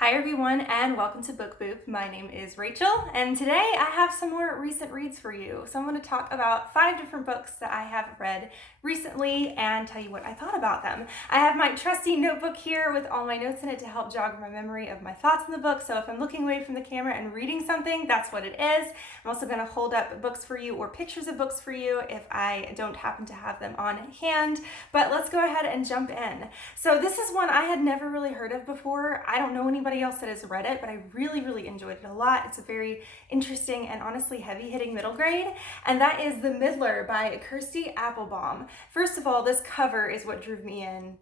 Hi everyone and welcome to Book Boop. My name is Rachel and today I have some more recent reads for you. So I'm going to talk about 5 different books that I have read recently and tell you what I thought about them. I have my trusty notebook here with all my notes in it to help jog my memory of my thoughts in the book. So if I'm looking away from the camera and reading something, that's what it is. I'm also going to hold up books for you or pictures of books for you if I don't happen to have them on hand. But let's go ahead and jump in. So this is one I had never really heard of before. I don't know anybody else that has read it, but I really enjoyed it a lot. It's a very interesting and honestly heavy-hitting middle grade, and that is The Middler by Kristy Applebaum. First of all, this cover is what drew me in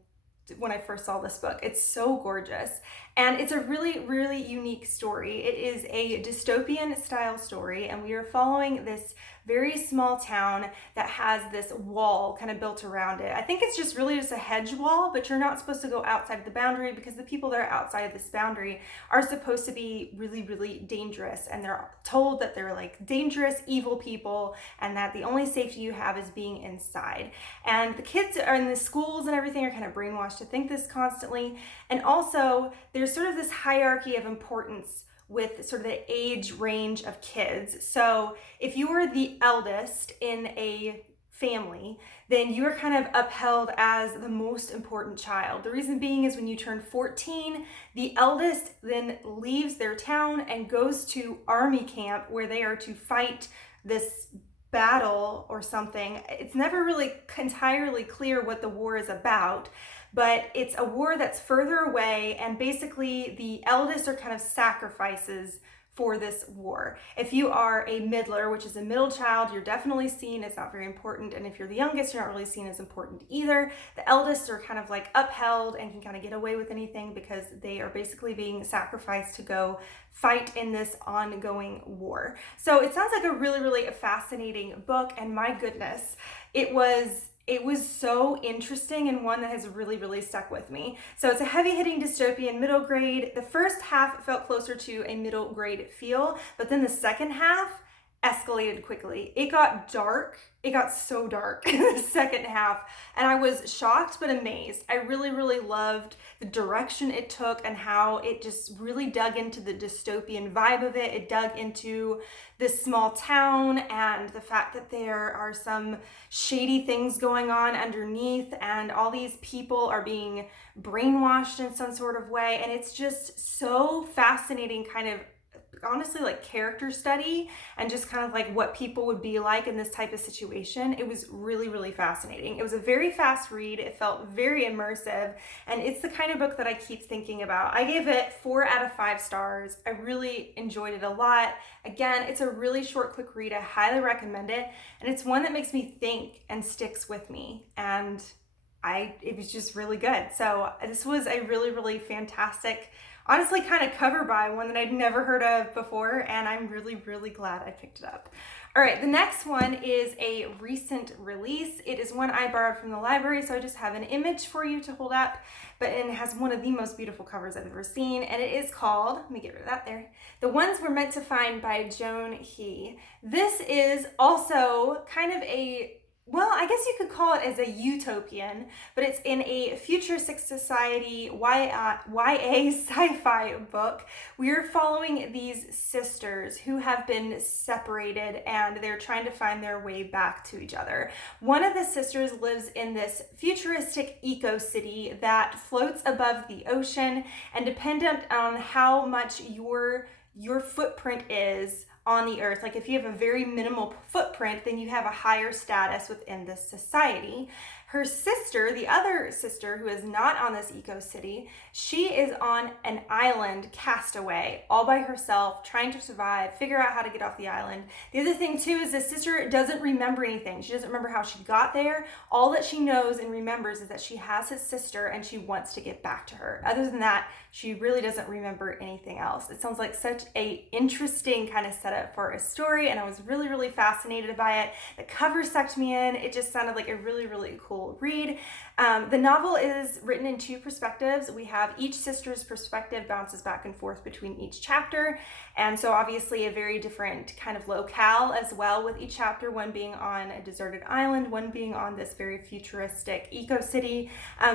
when I first saw this book. It's so gorgeous, and it's a really unique story. It is a dystopian style story, and we are following this very small town that has this wall kind of built around it. I think it's just a hedge wall, but you're not supposed to go outside of the boundary because the people that are outside of this boundary are supposed to be really dangerous, and they're told that they're like dangerous, evil people, and that the only safety you have is being inside. And the kids are in the schools and everything are kind of brainwashed to think this constantly. And also there's sort of this hierarchy of importance with sort of the age range of kids. So if you were the eldest in a family, then you are kind of upheld as the most important child. The reason being is when you turn 14, the eldest then leaves their town and goes to army camp where they are to fight this battle or something. It's never really entirely clear what the war is about, but it's a war that's further away, and basically the eldest are kind of sacrifices for this war. If you are a middler, which is a middle child, you're definitely seen as not very important, and if you're the youngest, you're not really seen as important either. The eldest are kind of like upheld and can kind of get away with anything because they are basically being sacrificed to go fight in this ongoing war. So it sounds like a really fascinating book, and my goodness, it was so interesting and one that has really stuck with me. So it's a heavy-hitting dystopian middle grade. The first half felt closer to a middle grade feel, but then the second half escalated quickly. It got dark. It got so dark in the second half, and I was shocked but amazed. I really loved the direction it took and how it just really dug into the dystopian vibe of it. It dug into this small town and the fact that there are some shady things going on underneath, and all these people are being brainwashed in some sort of way, and it's just so fascinating, kind of honestly like character study and just kind of like what people would be like in this type of situation. It was really fascinating. It was a very fast read. It felt very immersive, and it's the kind of book that I keep thinking about. I gave it 4 out of 5 stars. I really enjoyed it a lot. Again, it's a really short, quick read. I highly recommend it, and it's one that makes me think and sticks with me, and it was just really good. So this was a really fantastic, honestly kind of cover by one that I'd never heard of before, and I'm really glad I picked it up. All right, the next one is a recent release. It is one I borrowed from the library, so I just have an image for you to hold up, but it has one of the most beautiful covers I've ever seen, and it is called, let me get rid of that there, The Ones We're Meant to Find by Joan. This is also kind of well, I guess you could call it as a utopian, but it's in a futuristic society YA sci-fi book. We're following these sisters who have been separated, and they're trying to find their way back to each other. One of the sisters lives in this futuristic eco-city that floats above the ocean, and dependent on how much your footprint is on the earth, like if you have a very minimal footprint, then you have a higher status within this society. Her sister, the other sister who is not on this eco-city, she is on an island castaway all by herself, trying to survive, figure out how to get off the island. The other thing too is the sister doesn't remember anything. She doesn't remember how she got there. All that she knows and remembers is that she has his sister and she wants to get back to her. Other than that, she really doesn't remember anything else. It sounds like such a interesting kind of setup for a story, and I was really fascinated by it. The cover sucked me in. It just sounded like a really cool cool read. The novel is written in two perspectives. We have each sister's perspective bounces back and forth between each chapter, and so obviously a very different kind of locale as well with each chapter, one being on a deserted island, one being on this very futuristic eco-city.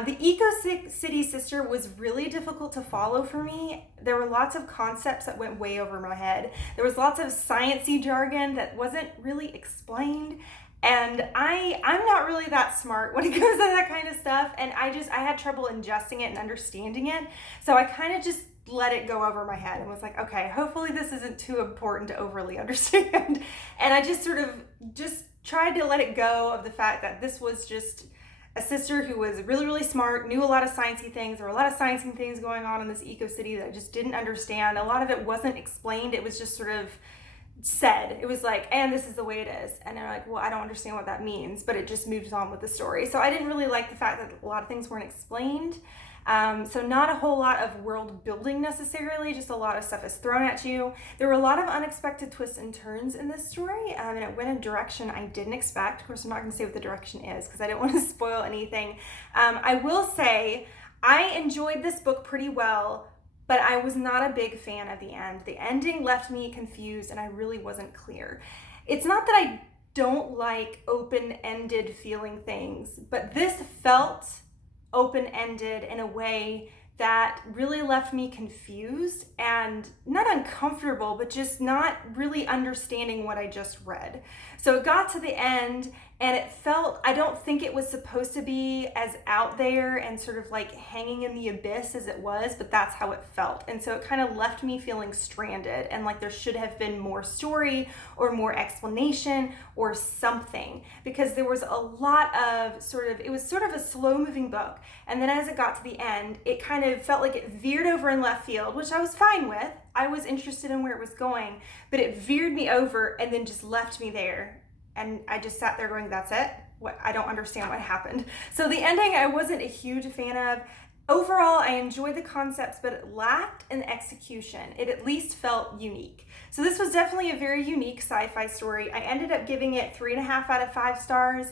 The eco-city sister was really difficult to follow for me. There were lots of concepts that went way over my head. There was lots of sciencey jargon that wasn't really explained. And I'm not really that smart when it comes to that kind of stuff. And I had trouble ingesting it and understanding it. So I kind of just let it go over my head and was like, okay, hopefully this isn't too important to overly understand. And I just sort of just tried to let it go of the fact that this was just a sister who was really, really smart, knew a lot of sciencey things. There were a lot of sciencey things going on in this eco-city that I just didn't understand. A lot of it wasn't explained. It was just sort of said. It was like, and this is the way it is. And I'm like, well, I don't understand what that means, but it just moves on with the story. So I didn't really like the fact that a lot of things weren't explained. So not a whole lot of world building necessarily, just a lot of stuff is thrown at you. There were a lot of unexpected twists and turns in this story, and it went in a direction I didn't expect. Of course, I'm not going to say what the direction is because I don't want to spoil anything. I will say I enjoyed this book pretty well, but I was not a big fan of the end. The ending left me confused and I really wasn't clear. It's not that I don't like open-ended feeling things, but this felt open-ended in a way that really left me confused and not uncomfortable, but just not really understanding what I just read. So it got to the end and it felt, I don't think it was supposed to be as out there and sort of like hanging in the abyss as it was, but that's how it felt. And so it kind of left me feeling stranded and like there should have been more story or more explanation or something, because there was a lot of it was sort of a slow moving book. And then as it got to the end, it kind of felt like it veered over in left field, which I was fine with. I was interested in where it was going, but it veered me over and then just left me there. And I just sat there going, that's it? What? I don't understand what happened. So the ending I wasn't a huge fan of. Overall, I enjoyed the concepts, but it lacked in execution. It at least felt unique. So this was definitely a very unique sci-fi story. I ended up giving it 3.5 out of 5 stars.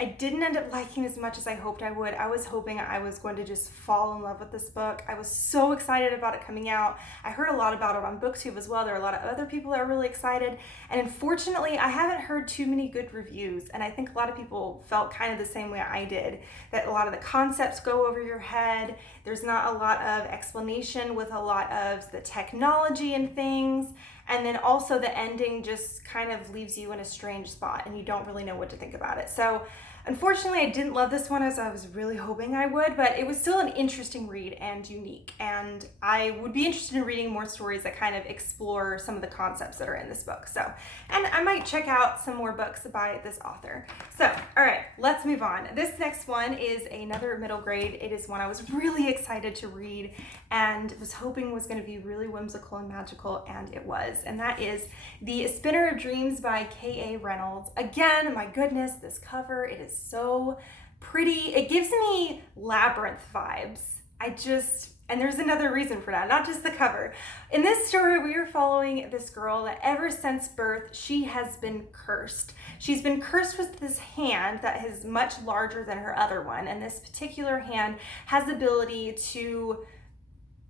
I didn't end up liking as much as I hoped I would. I was hoping I was going to just fall in love with this book. I was so excited about it coming out. I heard a lot about it on BookTube as well. There are a lot of other people that are really excited. And unfortunately, I haven't heard too many good reviews. And I think a lot of people felt kind of the same way I did, that a lot of the concepts go over your head. There's not a lot of explanation with a lot of the technology and things. And then also the ending just kind of leaves you in a strange spot and you don't really know what to think about it. So unfortunately, I didn't love this one as I was really hoping I would, but it was still an interesting read and unique. And I would be interested in reading more stories that kind of explore some of the concepts that are in this book. So, and I might check out some more books by this author. So, all right, let's move on. This next one is another middle grade. It is one I was really excited to read and was hoping was going to be really whimsical and magical, and it was. And that is The Spinner of Dreams by K.A. Reynolds. Again, my goodness, this cover, it is so pretty. It gives me Labyrinth vibes. And there's another reason for that, not just the cover. In this story, we are following this girl that ever since birth, she has been cursed. She's been cursed with this hand that is much larger than her other one. And this particular hand has the ability to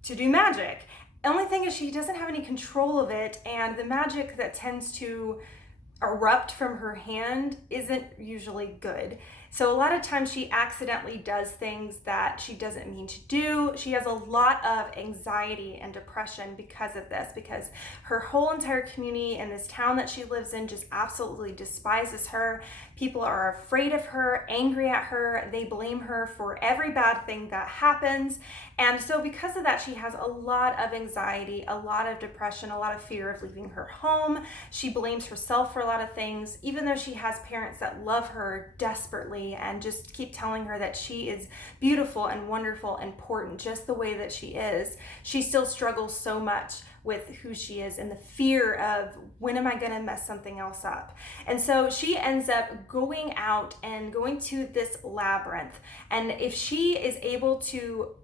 do magic. The only thing is she doesn't have any control of it, and the magic that tends to erupt from her hand isn't usually good. So a lot of times she accidentally does things that she doesn't mean to do. She has a lot of anxiety and depression because of this, because her whole entire community in this town that she lives in just absolutely despises her. People are afraid of her, angry at her. They blame her for every bad thing that happens. And so because of that, she has a lot of anxiety, a lot of depression, a lot of fear of leaving her home. She blames herself for a lot of things, even though she has parents that love her desperately and just keep telling her that she is beautiful and wonderful and important just the way that she is. She still struggles so much with who she is and the fear of, when am I going to mess something else up? And so she ends up going out and going to this labyrinth. And if she is able to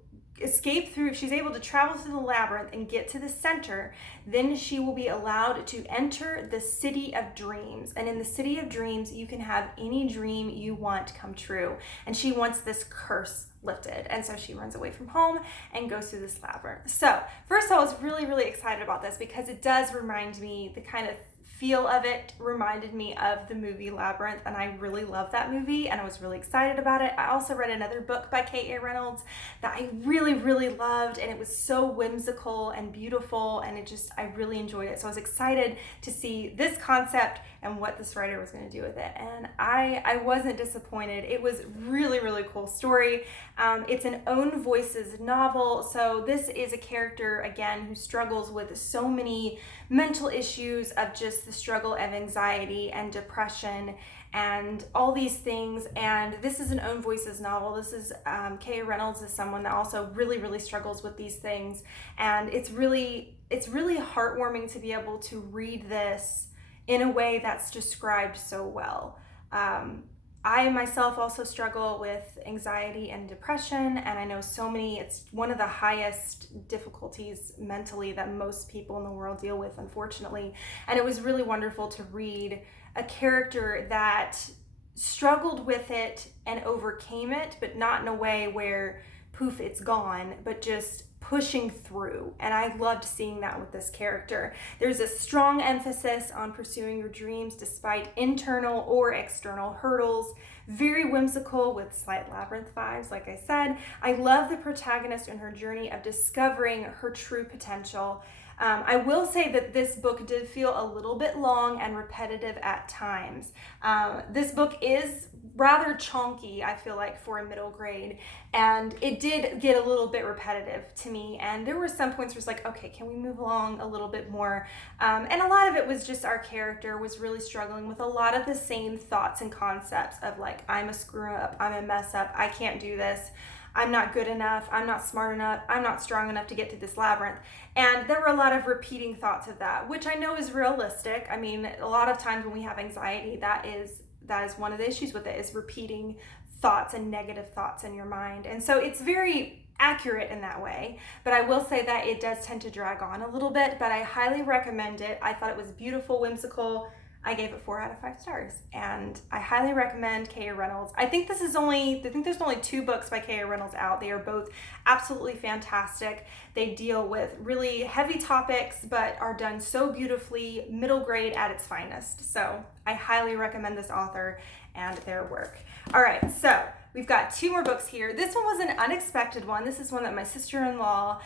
escape through, if she's able to travel through the labyrinth and get to the center, then she will be allowed to enter the city of dreams. And in the city of dreams, you can have any dream you want come true. And she wants this curse lifted. And so she runs away from home and goes through this labyrinth. So first of all, I was really, really excited about this because it does remind me, the kind of feel of it reminded me of the movie Labyrinth, and I really love that movie and I was really excited about it. I also read another book by K.A. Reynolds that I really, really loved, and it was so whimsical and beautiful, and I really enjoyed it. So I was excited to see this concept and what this writer was going to do with it, and I wasn't disappointed. It was really, really cool story. It's an own voices novel, so this is a character, again, who struggles with so many mental issues of just the struggle of anxiety and depression and all these things. And this is an own voices novel. This is K.A. Reynolds is someone that also really, really struggles with these things, and it's really heartwarming to be able to read this in a way that's described so well. I myself also struggle with anxiety and depression, and I know it's one of the highest difficulties mentally that most people in the world deal with, unfortunately. And it was really wonderful to read a character that struggled with it and overcame it, but not in a way where poof, it's gone, but just pushing through. And I loved seeing that with this character. There's a strong emphasis on pursuing your dreams despite internal or external hurdles. Very whimsical with slight Labyrinth vibes, like I said. I love the protagonist in her journey of discovering her true potential. I will say that this book did feel a little bit long and repetitive at times. This book is rather chunky, I feel like, for a middle grade, and it did get a little bit repetitive to me, and there were some points where it's like, okay, can we move along a little bit more? And a lot of it was just our character was really struggling with a lot of the same thoughts and concepts of like, I'm a screw up, I'm a mess up, I can't do this, I'm not good enough, I'm not smart enough, I'm not strong enough to get to this labyrinth. And there were a lot of repeating thoughts of that, which I know is realistic. I mean, a lot of times when we have anxiety, that is one of the issues with it, is repeating thoughts and negative thoughts in your mind. And so it's very accurate in that way, but I will say that it does tend to drag on a little bit, but I highly recommend it. I thought it was beautiful, whimsical. I gave it 4 out of 5 stars, and I highly recommend K.A. Reynolds. I think there's only 2 books by K.A. Reynolds out. They are both absolutely fantastic. They deal with really heavy topics, but are done so beautifully, middle grade at its finest. So I highly recommend this author and their work. All right, so we've got 2 more books here. This one was an unexpected one. This is one that my sister-in-law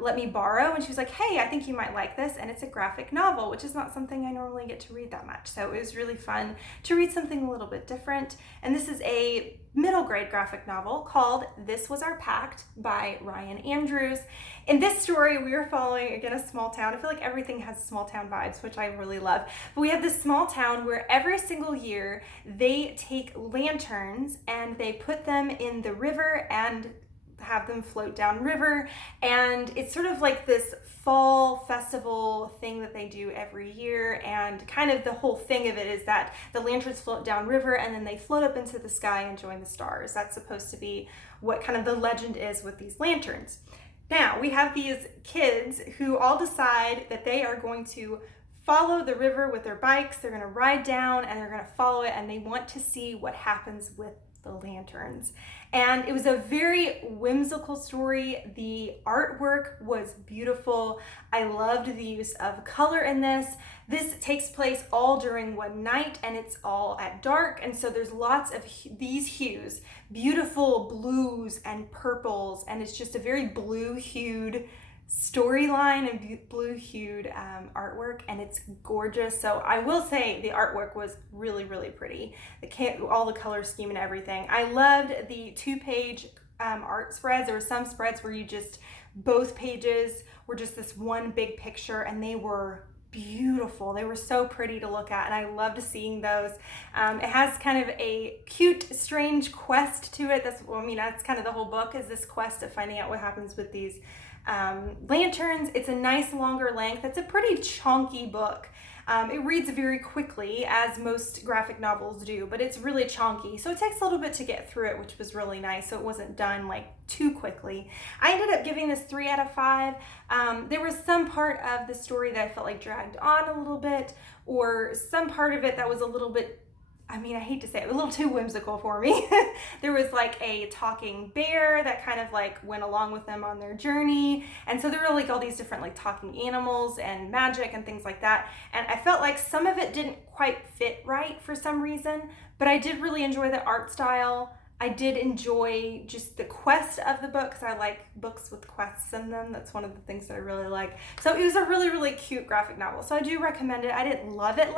let me borrow, and she was like, hey, I think you might like this, and it's a graphic novel, which is not something I normally get to read that much. So it was really fun to read something a little bit different. And this is a middle grade graphic novel called This Was Our Pact by Ryan Andrews. In this story, we are following, again, a small town. I feel like everything has small town vibes, which I really love. But we have this small town where every single year they take lanterns and they put them in the river and have them float down river, and it's sort of like this fall festival thing that they do every year, and kind of the whole thing of it is that the lanterns float down river and then they float up into the sky and join the stars. That's supposed to be what kind of the legend is with these lanterns. Now we have these kids who all decide that they are going to follow the river with their bikes. They're going to ride down and they're going to follow it, and they want to see what happens with the lanterns. And it was a very whimsical story. The artwork was beautiful. I loved the use of color in this. This takes place all during one night, and it's all at dark, and so there's lots of these hues, beautiful blues and purples, and it's just a very blue-hued storyline and blue-hued artwork, and it's gorgeous. So I will say the artwork was really, really pretty. All the color scheme and everything. I loved the 2-page art spreads. There were some spreads where both pages were just this one big picture, and they were beautiful. They were so pretty to look at, and I loved seeing those. It has kind of a cute, strange quest to it. That's kind of the whole book, is this quest of finding out what happens with these lanterns. It's a nice longer length. It's a pretty chunky book. It reads very quickly, as most graphic novels do, but it's really chunky, so it takes a little bit to get through it, which was really nice, so it wasn't done like too quickly. I ended up giving this 3 out of 5. There was some part of the story that I felt like dragged on a little bit, or some part of it that was a little bit, I hate to say it, a little too whimsical for me. There was like a talking bear that kind of like went along with them on their journey. And so there were like all these different like talking animals and magic and things like that. And I felt like some of it didn't quite fit right for some reason, but I did really enjoy the art style. I did enjoy just the quest of the book, because I like books with quests in them. That's one of the things that I really like. So it was a really, really cute graphic novel. So I do recommend it. I didn't love it,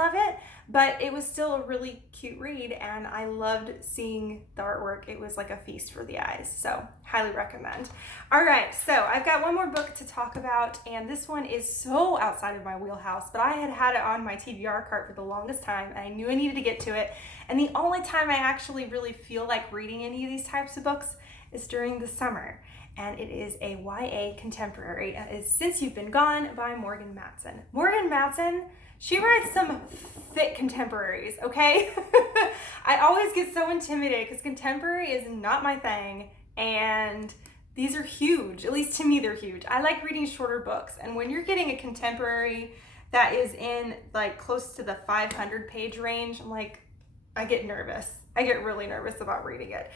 but it was still a really cute read, and I loved seeing the artwork. It was like a feast for the eyes. So highly recommend. All right, so I've got one more book to talk about, and this one is so outside of my wheelhouse, but I had it on my TBR cart for the longest time, and I knew I needed to get to it. And the only time I actually really feel like reading any of these types of books is during the summer. And it is a YA contemporary. It is Since You've Been Gone by Morgan Matson. Morgan Matson, she writes some thick contemporaries, okay? I always get so intimidated because contemporary is not my thing. And these are huge. At least to me, they're huge. I like reading shorter books. And when you're getting a contemporary that is in like close to the 500 page range, I'm like, I get nervous. I get really nervous about reading it.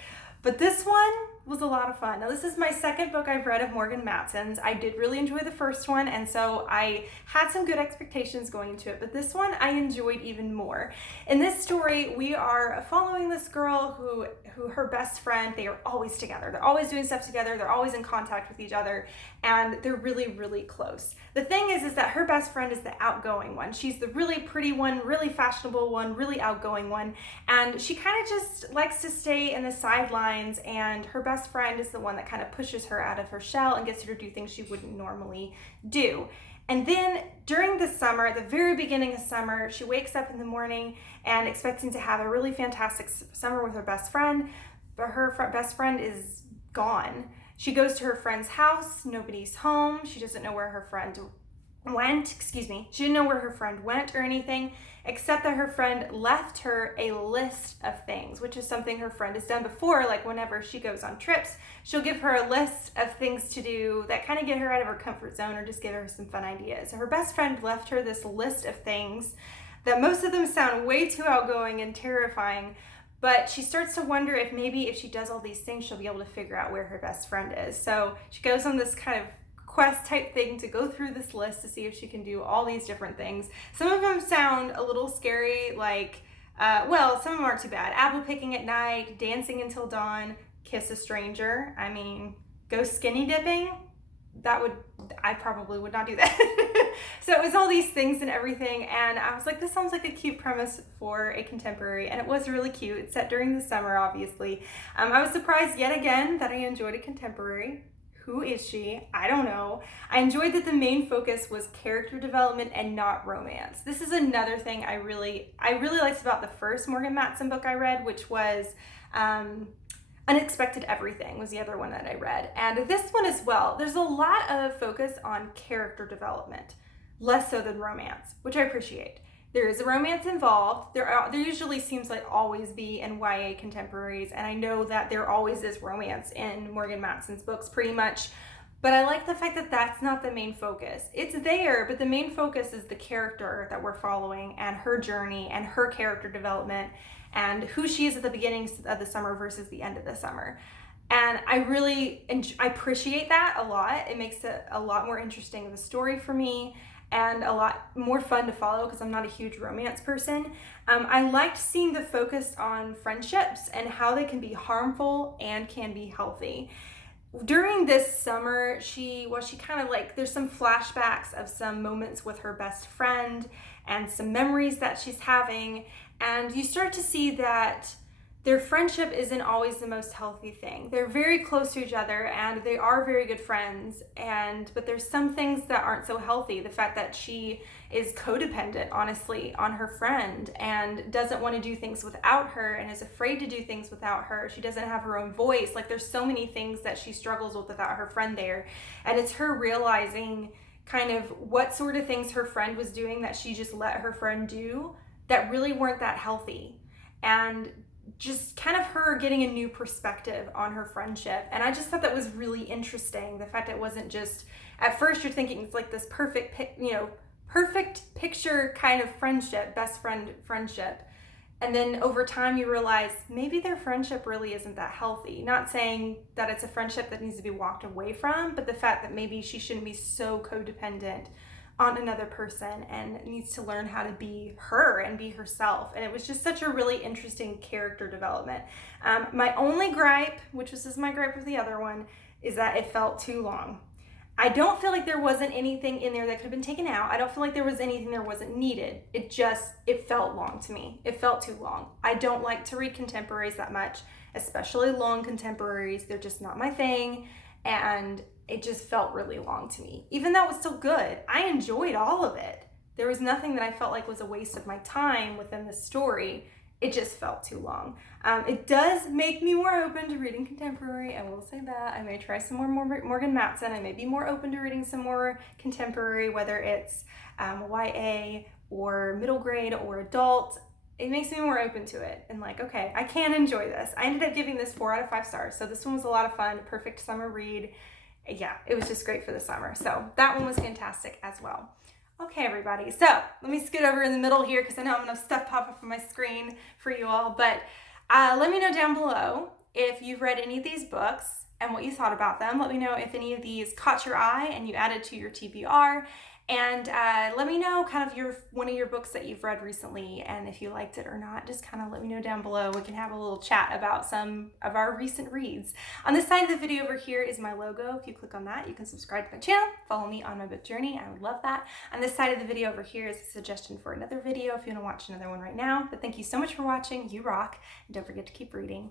But this one was a lot of fun. Now, this is my second book I've read of Morgan Matson's. I did really enjoy the first one, and so I had some good expectations going into it, but this one I enjoyed even more. In this story, we are following this girl who her best friend, they are always together. They're always doing stuff together. They're always in contact with each other, and they're really, really close. The thing is that her best friend is the outgoing one. She's the really pretty one, really fashionable one, really outgoing one, and she kind of just likes to stay in the sidelines, and her best friend is the one that kind of pushes her out of her shell and gets her to do things she wouldn't normally do. And then during the summer, at the very beginning of summer, she wakes up in the morning and expecting to have a really fantastic summer with her best friend, but her best friend is gone. She goes to her friend's house, nobody's home, she doesn't know where her friend went, She didn't know where her friend went or anything, except that her friend left her a list of things, which is something her friend has done before. Like whenever she goes on trips, she'll give her a list of things to do that kind of get her out of her comfort zone or just give her some fun ideas. So her best friend left her this list of things that most of them sound way too outgoing and terrifying, but she starts to wonder if maybe if she does all these things, she'll be able to figure out where her best friend is. So she goes on this kind of quest type thing to go through this list to see if she can do all these different things. Some of them sound a little scary, like, some of them aren't too bad. Apple picking at night, dancing until dawn, kiss a stranger. Go skinny dipping. I probably would not do that. So it was all these things and everything, and I was like, this sounds like a cute premise for a contemporary, and it was really cute. It's set during the summer, obviously. I was surprised yet again that I enjoyed a contemporary. Who is she? I don't know. I enjoyed that the main focus was character development and not romance. This is another thing I really liked about the first Morgan Matson book I read, which was Unexpected Everything was the other one that I read. And this one as well. There's a lot of focus on character development, less so than romance, which I appreciate. There is a romance involved. There usually seems like always be in YA contemporaries, and I know that there always is romance in Morgan Matson's books pretty much, but I like the fact that that's not the main focus. It's there, but the main focus is the character that we're following and her journey and her character development and who she is at the beginning of the summer versus the end of the summer. And I appreciate that a lot. It makes it a lot more interesting of a story for me, and a lot more fun to follow because I'm not a huge romance person. I liked seeing the focus on friendships and how they can be harmful and can be healthy. During this summer, there's some flashbacks of some moments with her best friend and some memories that she's having, and you start to see that their friendship isn't always the most healthy thing. They're very close to each other and they are very good friends, but there's some things that aren't so healthy. The fact that she is codependent, honestly, on her friend and doesn't want to do things without her and is afraid to do things without her. She doesn't have her own voice. Like, there's so many things that she struggles with without her friend there. And it's her realizing kind of what sort of things her friend was doing that she just let her friend do that really weren't that healthy. And just kind of her getting a new perspective on her friendship. And I just thought that was really interesting. The fact that it wasn't just, at first you're thinking it's like this perfect picture kind of friendship, best friend friendship. And then over time you realize maybe their friendship really isn't that healthy. Not saying that it's a friendship that needs to be walked away from, but the fact that maybe she shouldn't be so codependent on another person and needs to learn how to be her and be herself. And it was just such a really interesting character development. My only gripe, which was my gripe with the other one, is that it felt too long. I don't feel like there wasn't anything in there that could have been taken out. I don't feel like there was anything there wasn't needed. It felt long to me. It felt too long. I don't like to read contemporaries that much, especially long contemporaries. They're just not my thing. And it just felt really long to me. Even though it was still good, I enjoyed all of it. There was nothing that I felt like was a waste of my time within the story. It just felt too long. It does make me more open to reading contemporary. I will say that. I may try some more Morgan Matson. I may be more open to reading some more contemporary, whether it's YA or middle grade or adult. It makes me more open to it and like, okay, I can enjoy this. I ended up giving this 4 out of 5 stars. So this one was a lot of fun, perfect summer read. Yeah, it was just great for the summer. So that one was fantastic as well. Okay, everybody, so let me scoot over in the middle here because I know I'm gonna have stuff pop up on my screen for you all, but let me know down below if you've read any of these books and what you thought about them. Let me know if any of these caught your eye and you added to your TBR. And let me know kind of one of your books that you've read recently and if you liked it or not. Just kind of let me know down below. We can have a little chat about some of our recent reads. On this side of the video over here is my logo. If you click on that, you can subscribe to my channel, follow me on my book journey. I would love that. On this side of the video over here is a suggestion for another video if you want to watch another one right now. But thank you so much for watching. You rock. And don't forget to keep reading.